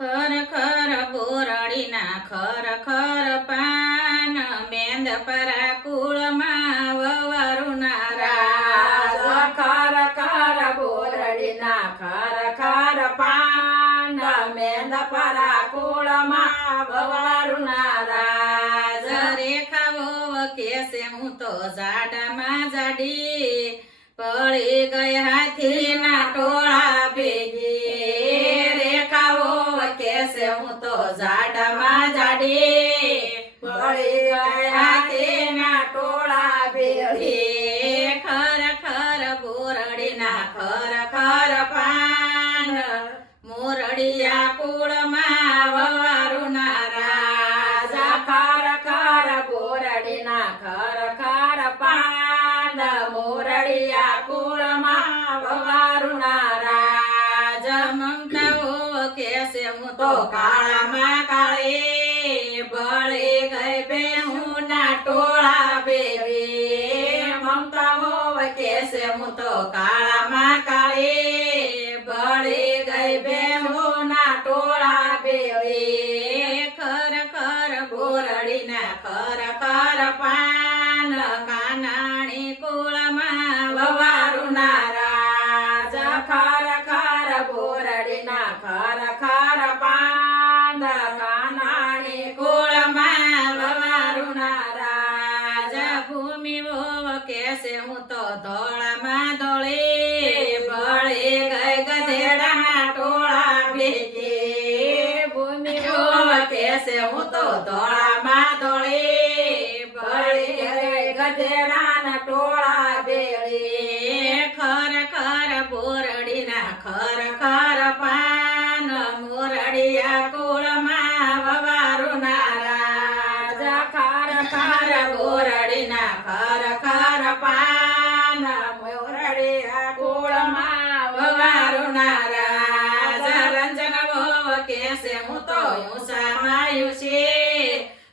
ખર ખર બોરડીના ખર ખર પાન મેંદ પરા કુળમાં વવારુના રાજ ખર ખર બોરડીના ખર ખર પાન મેંદ પરા કુળમાં વવારુના રાજ રેખાઓ કેસે હું તો જાડામાં જાડી પડી ગઈ હાથીના ટોળા ભેગી રેખાઓ કેસે હું તો જાડામાં જાડી પડી ગયા હાથીના ટોળા ભેગી ખર ખર બોરડીના ખર ખર પાન મોરડિયા કુળમાં વવારુના રાજા ખર ખર બોરડીના ખર ખર પાન મોરડિયા કુળમાં વવારુના રાજ મમતાઓ કેસે હું તો કાળામાં કાળી બળી ગઈ બેહુના ટોળા ભેગી મમતાઓ કેસે હું તો કાળામાં કાળી બળી ગઈ બેહુના ટોળા ભેગી ખર ખર બોરડીના ખર ખર પાન કાનાણી કુળમાં વવારુના રાજા ખર ખર બોરડીના ખર ખર પાન કાનાણી કુળમાં વવારુના રાજા ભૂમિઓ કેસે હું તો ધોળામાં ધોળી બળી ગઈ ગધેડાના ટોળા ભેગી ભૂમિઓ કેસે હું તો ધોળામાં ધોળી બળી ગઈ ગધેડાના ટોળા ભેગી ખર ખર બોરડીના ખર ખર પાન મોરડિયા કુળમાં વવારુના રાજા ખર ખર બોરડીના ખર ખર પાન મોરડિયા કુળમાં વવારુના રાજા રંજનવો કેસે હું તો ઉષામાં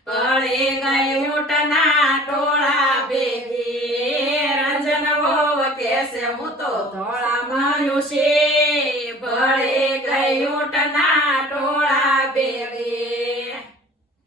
પડી ગઈ ઊંટના ટોળા ભેગી રંજનવો કેસે હું તો ધોળામાં પડી ગઈ ઊંટના ટોળા